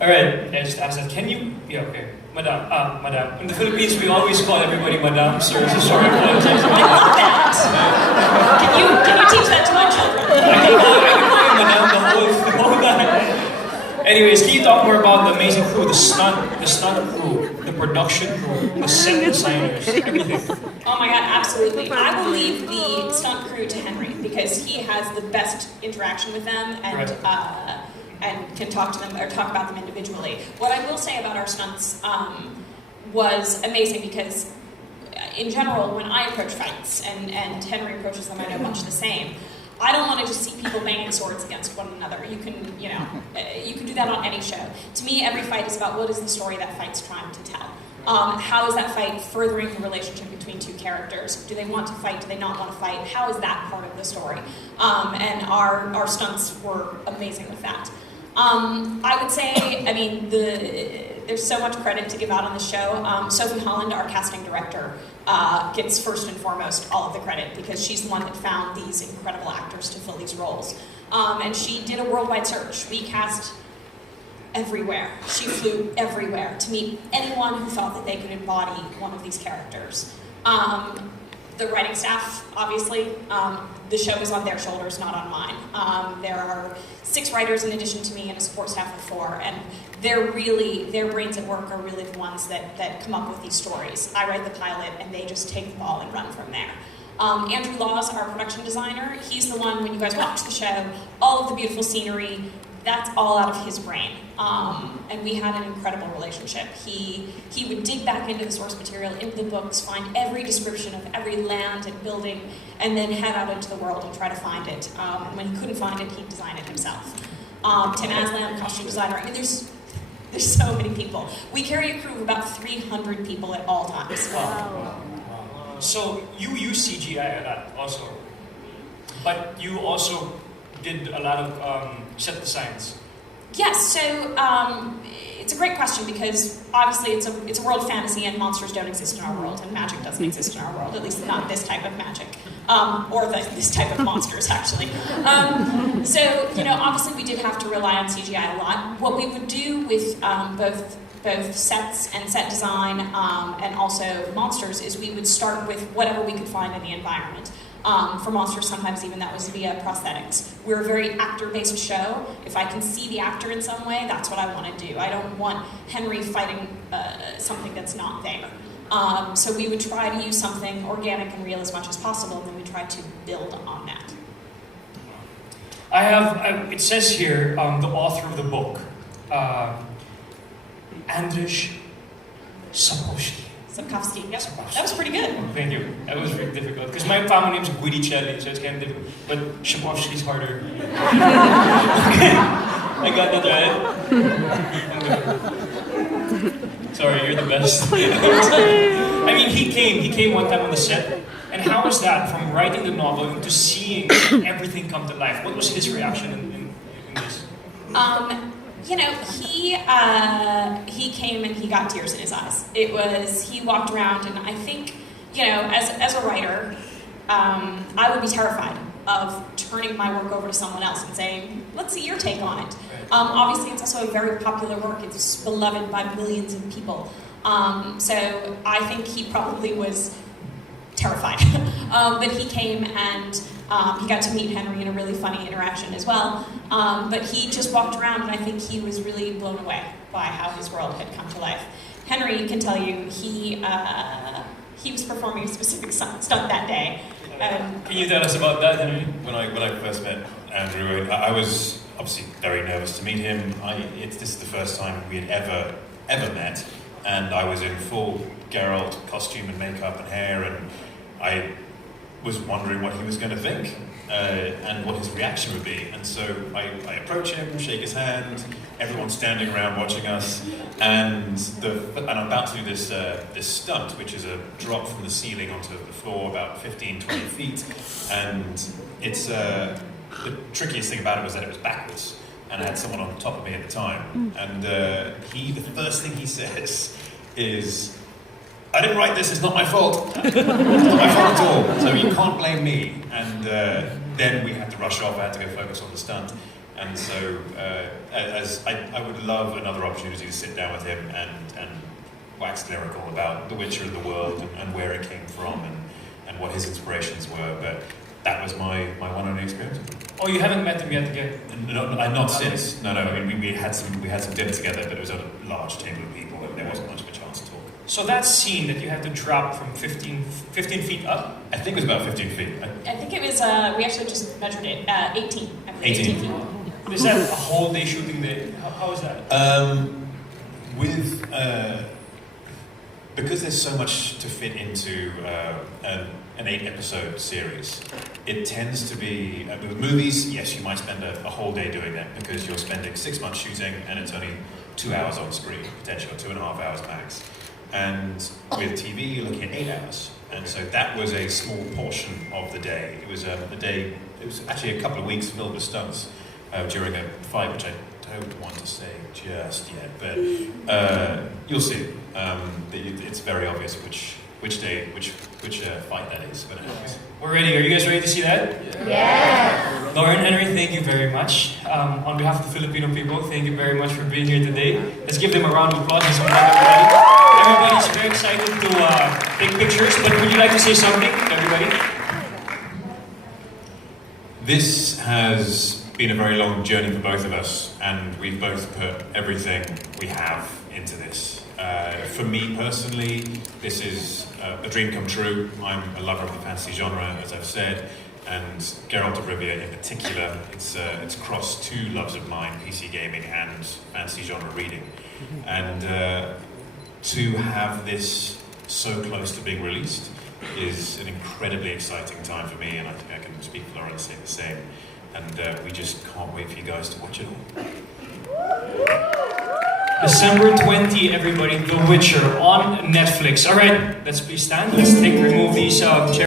Alright, I just asked that. Can you, yeah, okay. Madam. In the Philippines, we always call everybody Madam, sir. So sorry for that. I love that. Can you teach that to my children? I can call you Madam the whole time. Anyways, can you talk more about the amazing crew, the stunt crew, the production crew, the set designers, everything? Oh my god, absolutely. I will leave the stunt crew to Henry because he has the best interaction with them and can talk to them or talk about them individually. What I will say about our stunts was amazing because in general, when I approach fights and Henry approaches them, I know much the same. I don't want to just see people banging swords against one another. You can do that on any show. To me, every fight is about what is the story that fight's trying to tell. How is that fight furthering the relationship between two characters? Do they want to fight? Do they not want to fight? How is that part of the story? And our stunts were amazing with that. I would say, I mean, there's so much credit to give out on the show. Sophie Holland, our casting director, gets first and foremost all of the credit because she's the one that found these incredible actors to fill these roles. And she did a worldwide search. We cast everywhere. She flew everywhere to meet anyone who thought that they could embody one of these characters. The writing staff, obviously, the show is on their shoulders, not on mine. There are 6 writers in addition to me and a support staff of 4, and their brains at work are really the ones that come up with these stories. I write the pilot, and they just take the ball and run from there. Andrew Laws, our production designer, he's the one, when you guys watch the show, all of the beautiful scenery, that's all out of his brain. And we had an incredible relationship. He would dig back into the source material, into the books, find every description of every land and building, and then head out into the world and try to find it. And when he couldn't find it, he'd design it himself. Tim Aslan, costume designer. I mean, there's so many people. We carry a crew of about 300 people at all times. Wow. So you use CGI a lot also, but you also did a lot of set designs. Yes, so it's a great question because obviously it's a world of fantasy and monsters don't exist in our world and magic doesn't exist in our world, at least not this type of magic, or this type of monsters actually. So, obviously we did have to rely on CGI a lot. What we would do with both sets and set design and also monsters is we would start with whatever we could find in the environment. For monsters, sometimes even that was via prosthetics. We're a very actor-based show. If I can see the actor in some way, that's what I want to do. I don't want Henry fighting something that's not there. So we would try to use something organic and real as much as possible, and then we try to build on that. It says here, the author of the book, Andrzej Sapkowski. Yep. That was pretty good. Thank you. That was really difficult because my family name is Guidicelli, so it's kind of difficult. But Sapkowski's harder. I got that right. Sorry, you're the best. I mean, he came one time on the set, and how was that from writing the novel to seeing everything come to life? What was his reaction in this? He came and he got tears in his eyes. He walked around and I think, as a writer, I would be terrified of turning my work over to someone else and saying, let's see your take on it. Obviously, it's also a very popular work. It's beloved by millions of people. So I think he probably was terrified. But he came and he got to meet Henry in a really funny interaction as well. But he just walked around and I think he was really blown away by how his world had come to life. Henry can tell you he was performing a specific stunt that day. Can you tell us about that, Henry? When I first met Andrew, I was obviously very nervous to meet him. This is the first time we had ever met, and I was in full Geralt costume and makeup and hair, and I was wondering what he was going to think and what his reaction would be. And so I approach him, shake his hand, everyone's standing around watching us, and I'm about to do this stunt, which is a drop from the ceiling onto the floor about 15-20 feet, and it's the trickiest thing about it was that it was backwards, and I had someone on top of me at the time, and the first thing he says is, I didn't write this, it's not my fault. It's not my fault at all, so you can't blame me. And then we had to rush off, I had to go focus on the stunt. And so, as I would love another opportunity to sit down with him and wax lyrical about The Witcher and the world and where it came from and what his inspirations were. But that was my one and only experience. Oh, you haven't met them yet again? No, not since. No. I mean, we had some dinner together, but it was at a large table of people, and there wasn't much of a chance to talk. So that scene that you had to drop from 15 feet up? I think it was about 15 feet. I think it was, we actually just measured it, 18. 18 feet. Is that a whole day shooting day? How is that? Because there's so much to fit into an 8-episode series, it tends to be, with movies, yes, you might spend a whole day doing that because you're spending 6 months shooting and it's only 2 hours on screen, potentially 2.5 hours max. And with TV, you're looking at 8 hours. And so that was a small portion of the day. It was it was actually a couple of weeks filled with stunts during a fight, which I don't want to say just yet, but you'll see. It's very obvious which fight that is when it happens. We're ready. Are you guys ready to see that? Yeah. Lauren, Henry, thank you very much. On behalf of the Filipino people, thank you very much for being here today. Let's give them a round of applause. Everybody's very excited to take pictures, but would you like to say something to everybody? This has been a very long journey for both of us, and we've both put everything we have into this. For me personally, this is a dream come true. I'm a lover of the fantasy genre, as I've said, and Geralt of Rivia in particular. It's crossed two loves of mine, PC gaming and fantasy genre reading. And to have this so close to being released is an incredibly exciting time for me, and I think I can speak for Lauren and say the same. And we just can't wait for you guys to watch it all. December 20, everybody, The Witcher on Netflix. All right, let's please stand. Let's remove these chairs.